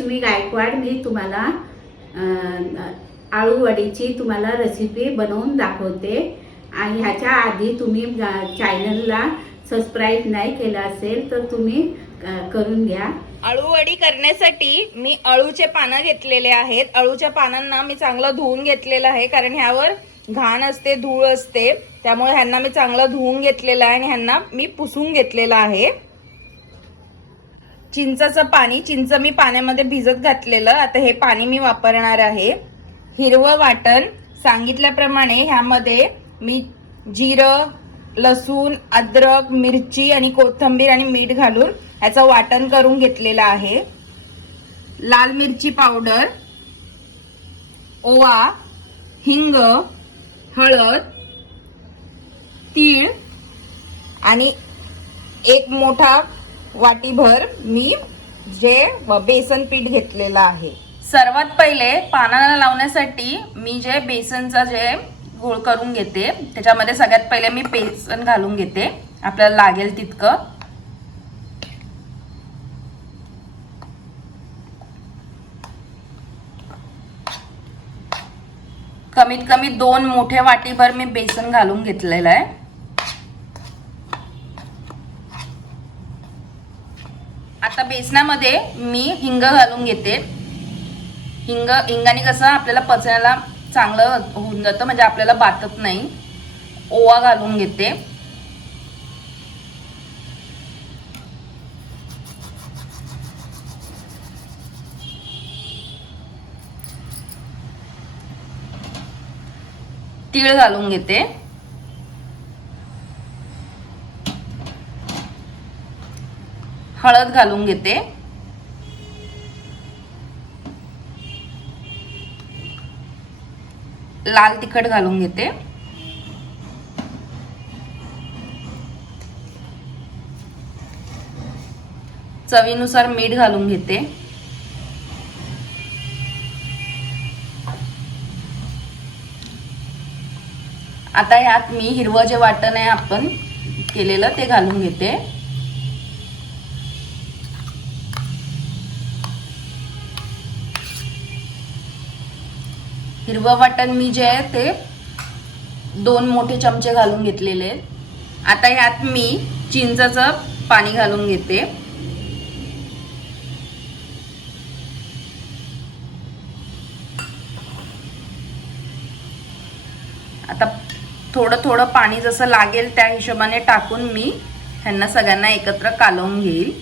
लक्ष्मी गायकवाड मी तुम्हाला आळूवडीची तुम्हाला रेसिपी बनवून दाखवते. आणि ह्याच्या आधी तुम्ही चॅनलला सबस्क्राईब नाही केलं असेल तर तुम्ही करून घ्या. अळूवडी करण्यासाठी मी अळूचे पानं घेतलेले आहेत. अळूच्या पानांना मी चांगलं धुवून घेतलेलं आहे कारण ह्यावर घाण असते धूळ असते. त्यामुळे ह्यांना मी चांगलं धुवून घेतलेलं आहे आणि ह्यांना मी पुसून घेतलेलं आहे. चिंचाचं पाणी चिंच मी पाण्यामध्ये भिजत घातलेलं. आता हे पाणी मी वापरणार आहे. हिरवं वाटण सांगितल्याप्रमाणे ह्यामध्ये मी जिरं लसूण अद्रक मिरची आणि कोथिंबीर आणि मीठ घालून ह्याचं वाटण करून घेतलेलं आहे. लाल मिरची पावडर ओवा हिंग हळद तीळ आणि एक मोठा वाटीभर मी जे बेसन पीठ घेतलेलं आहे. सर्वात पहिले पानाला लावण्यासाठी मी जे बेसनचं जे गोळ करून घेते त्याच्यामध्ये सगळ्यात पहिले मी बेसन घालून घेते. आपल्याला लागेल तितकं. कमीत कमी दोन मोठे वाटीभर मी बेसन घालून घेतलेलं आहे. आता बेसनामध्ये मी हिंग घालून घेते. हिंग हिंगाने कसं आपल्याला पचण्याला चांगलं होऊन जातं म्हणजे आपल्याला बातत नाही. ओवा घालून घेते. तीळ घालून घेते. हळद घालून घेते. लाल तिखट घालून घेते. चवीनुसार मीठ घालून घेते. आता यात मी हिरवं जे वाटण आहे आपण केलेलं ते घालून घेते. हिरवं वाटण मी जे आहे ते दोन मोठे चमचे घालून घेतलेले आहेत. आता ह्यात मी चिंचाचं पाणी घालून घेते. आता थोडं थोडं पाणी जसं लागेल त्या हिशोबाने टाकून मी ह्यांना सगळ्यांना एकत्र कालवून घेईल.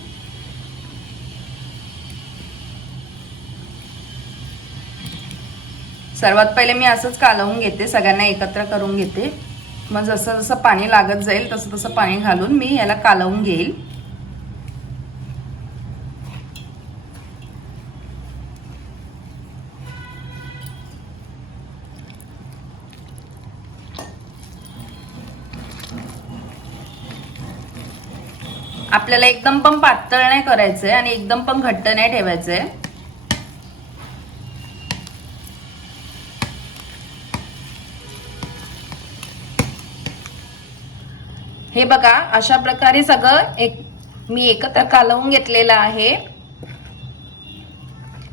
सर्वात पहिले मी असंच कालवून घेते सगळ्यांना एकत्र करून घेते. मग जसं जसं पाणी लागत जाईल तसं तसं पाणी घालून मी याला कालवून घेईल. आपल्याला एकदम पण पातळ नाही करायचंय आणि एकदम पण घट्ट नाही ठेवायचंय. हे बघा अशा प्रकारे सगळं एक मी एकत्र कालवून घेतलेलं आहे.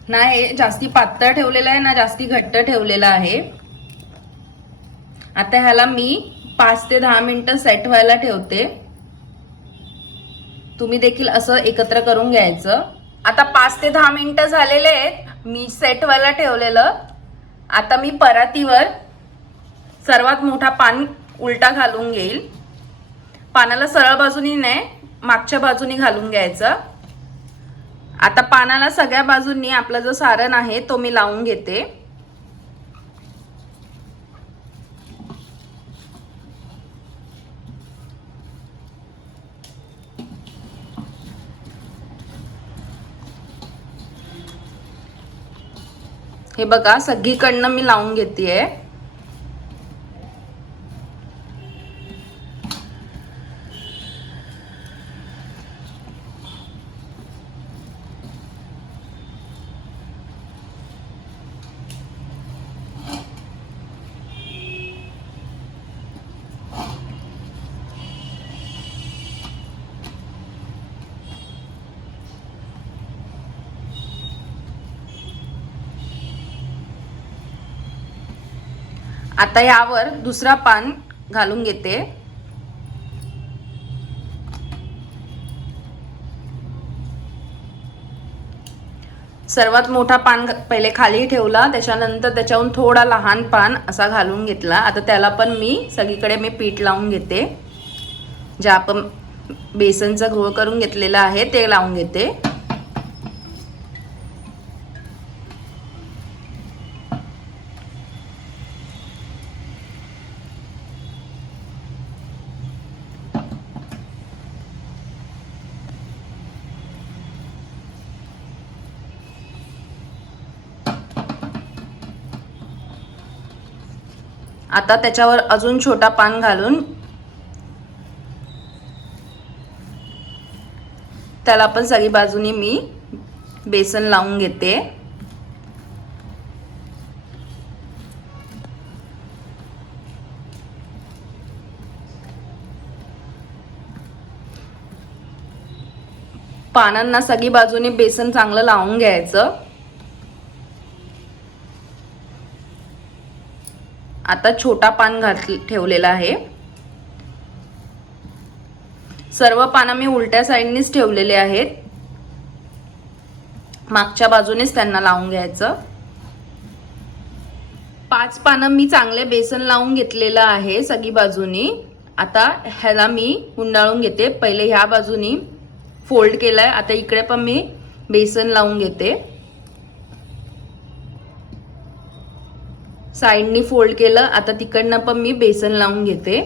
ना हे जास्ती पातळ ठेवलेलं आहे ना जास्ती घट्ट ठेवलेलं आहे. आता ह्याला मी पाच ते दहा मिनटं सेट व्हायला ठेवते. तुम्ही देखील असं एकत्र करून घ्यायचं. आता पाच ते दहा मिनटं झालेले आहेत मी सेट व्हायला ठेवलेलं. आता मी परातीवर सर्वात मोठा पान उलटा घालून घेईल. पानाला सरळ बाजूनी नाही मागच्या बाजूनी घालून घ्यायचं. आता पानाला सगळ्या बाजूंनी आपला जो सारण आहे तो मी लावून घेते. हे बघा सगळीकडनं मी लावून घेतेय. आता यावर दुसरा पान घालून घेते. सर्वात मोठा पान पहिले खाली ठेवला त्याच्यानंतर त्याच्याहून थोडा लहान पान असा घालून घेतला. आता त्याला पण मी सगळीकडे मी पीठ लावून घेते. जे आपण बेसनचा घोळ करून घेतलेला आहे ते लावून घेते. आता त्याच्यावर अजून छोटा पान घालून त्याला पण सगळी बाजूनी मी बेसन लावून घेते. पानांना सगळी बाजूने बेसन चांगलं लावून घ्यायचं. आता छोटा पान घात ठेवलेला आहे. सर्व पानं मी उलट्या साईडनीच ठेवलेले आहेत. मागच्या बाजूनेच त्यांना लावून घ्यायचं. पाच पानं मी चांगले बेसन लावून घेतलेलं आहे सगळी बाजूनी. आता ह्याला मी गुंडाळून घेते. पहिले ह्या बाजूनी फोल्ड केलाय. आता इकडे पण मी बेसन लावून घेते. साईडनी फोल्ड केलं. आता तिकडनं पण मी बेसन लावून घेते.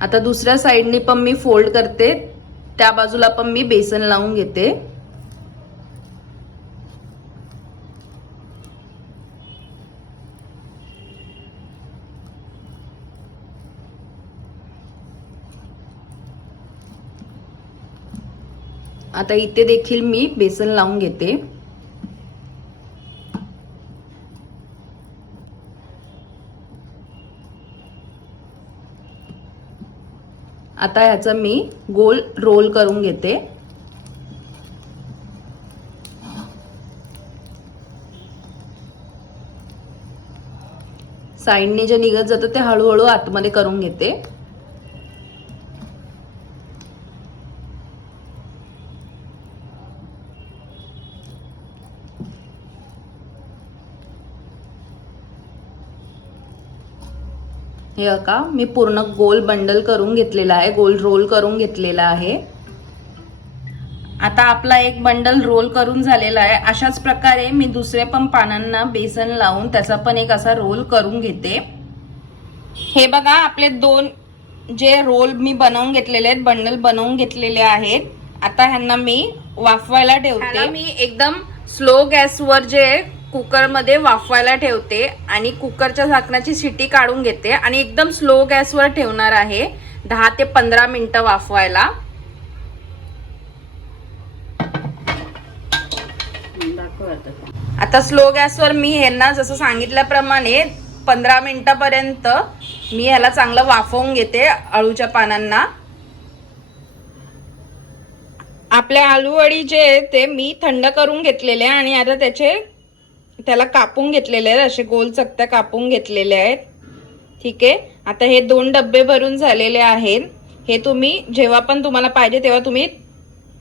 आता दुसऱ्या साईडनी पण मी फोल्ड करते. त्या बाजूला पण मी बेसन लावून घेते. आता इथे देखील मी बेसन लावून घेते. आता ह्याचा मी गोल रोल करून घेते. साईडने जे निघत जातं ते हळूहळू आतमध्ये करून घेते. हे का मी पूर्ण गोल बंडल करून घेतलेला आहे गोल रोल करून घेतलेला आहे. आता आपला एक बंडल रोल करून झालेला आहे. अशाच प्रकारे मी दुसरे पण पानांना बेसन लावून त्याचा पण एक असा रोल करून घेते. हे बघा आपले दोन जे रोल मी बनवून घेतलेले आहेत बंडल बनवून घेतलेले आहेत. आता ह्यांना मी वाफवायला ठेवते. मी एकदम स्लो गॅसवर जे कुकरमध्ये वाफवायला ठेवते आणि कुकरच्या झाकणाची शिटी काढून घेते आणि एकदम स्लो गॅसवर ठेवणार आहे. दहा ते पंधरा मिनटं वाफवायला. आता स्लो गॅसवर मी ह्यांना जसं सांगितल्याप्रमाणे पंधरा मिनटापर्यंत मी ह्याला चांगलं वाफवून घेते अळूच्या पानांना. आपले आलूवडी जे आहे ते मी थंड करून घेतलेले आणि आता त्याचे त्याला कापून घेतलेले आहेत असे गोल चकत्या कापून घेतलेले आहेत. ठीक आहे? आता हे दोन डब्बे भरून झालेले आहेत. हे तुम्ही जेव्हा पण तुम्हाला पाहिजे तेव्हा तुम्ही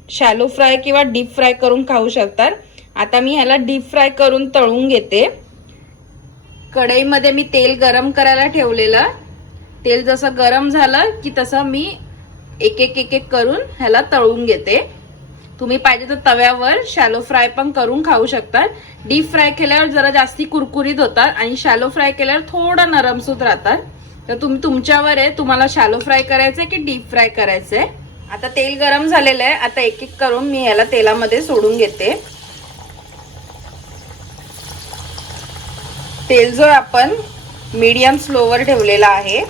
शॅलो फ्राय किंवा डीप फ्राय करून खाऊ शकता आता मी ह्याला डीप फ्राय करून तळून घेते. कढईमध्ये मी तेल गरम करायला ठेवलेलं. तेल जसं गरम झालं की तसं मी एक एक एक एक करून ह्याला तळून घेते. तुम्ही पाहिजे तर तव्यावर शॅलो फ्राय पण करून खाऊ शकतात. डीप फ्राय केल्यावर जरा जास्ती कुरकुरीत होतात आणि शॅलो फ्राय केल्यावर थोडं नरमसूत राहतात. तर तुम्ही तुमच्यावर आहे तुम्हाला शॅलो फ्राय करायचंय की डीप फ्राय करायचंय? आता तेल गरम झालेलं आहे. आता एक एक करून मी याला तेलामध्ये सोडून घेते. तेल जो आपण मीडियम स्लोवर ठेवलेला आहे.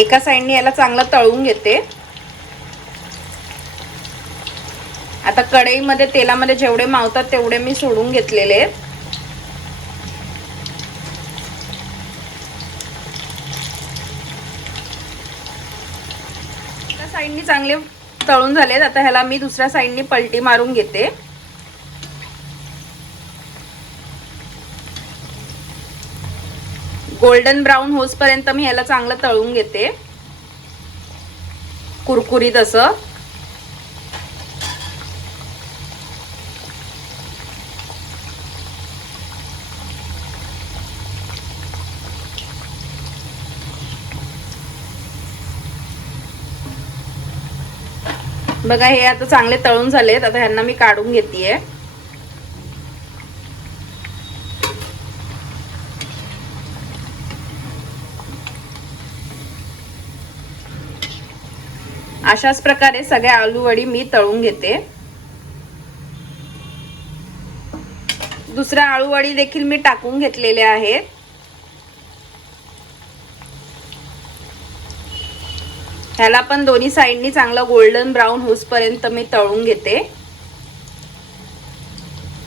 एका साईडने याला चांगलं तळून घेते. आता कढईमध्ये तेलामध्ये जेवढे मावतात तेवढे मी सोडून घेतलेले. आहेत एका साईडनी चांगले तळून झालेत. आता ह्याला मी दुसऱ्या साईडनी पलटी मारून घेते. गोल्डन ब्राऊन होसपर्यंत मी ह्याला चांगलं तळून घेते. कुरकुरीत असं. बघा हे आता चांगले तळून झालेत. आता ह्यांना मी काढून घेतेय. अशाच प्रकारे सगळ्या आलू वडी मी तळून घेते. दुसऱ्या आळूवडी देखील मी टाकून घेतलेल्या आहेत. ह्याला पण दोन्ही साईडनी चांगलं गोल्डन ब्राऊन होसपर्यंत मी तळून घेते.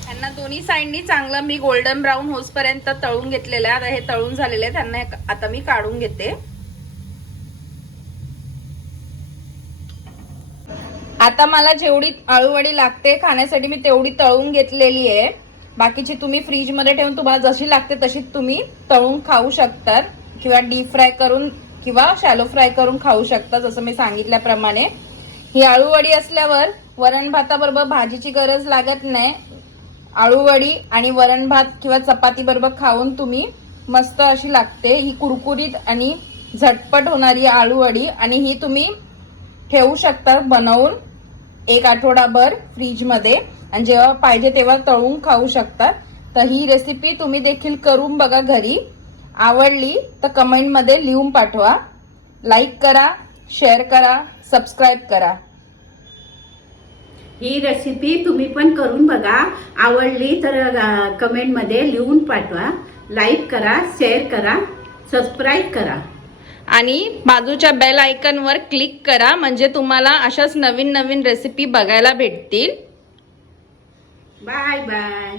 ह्यांना दोन्ही साईडनी चांगलं मी गोल्डन ब्राऊन होसपर्यंत तळून घेतलेलं आहे. आता हे तळून झालेले आहे त्यांना आता मी काढून घेते. आता मला जेवढी आळूवडी लागते खाण्यासाठी मी तेवढी तळून घेतलेली आहे. बाकीची तुम्ही फ्रीजमध्ये ठेवून तुम्हाला जशी लागते तशी तुम्ही तळून खाऊ शकतात किंवा डीप फ्राय करून किंवा शॅलो फ्राय करून खाऊ शकता जसं मी सांगितल्याप्रमाणे. ही आळूवडी असल्यावर वरण भाताबरोबर भाजीची गरज लागत नाही. आळूवडी आणि वरण भात किंवा चपातीबरोबर खाऊन तुम्ही मस्त अशी लागते. ही कुरकुरीत आणि झटपट होणारी आळूवडी आणि ही तुम्ही ठेवू शकता बनवून. एक आठवडाभर फ्रीजमध्ये. आणि जेव्हा पाहिजे तेव्हा तळून खाऊ शकतात. तर ही रेसिपी तुम्ही देखील करून बघा घरी. आवडली तर कमेंटमध्ये लिहून पाठवा. लाईक करा शेअर करा सबस्क्राईब करा. ही रेसिपी तुम्ही पण करून बघा. आवडली तर कमेंटमध्ये लिहून पाठवा. लाईक करा शेअर करा सबस्क्राईब करा. आणि बाजूच्या बेल आयकनवर क्लिक करा. म्हणजे तुम्हाला अशाच नवीन नवीन रेसिपी बघायला भेटतील. Bye bye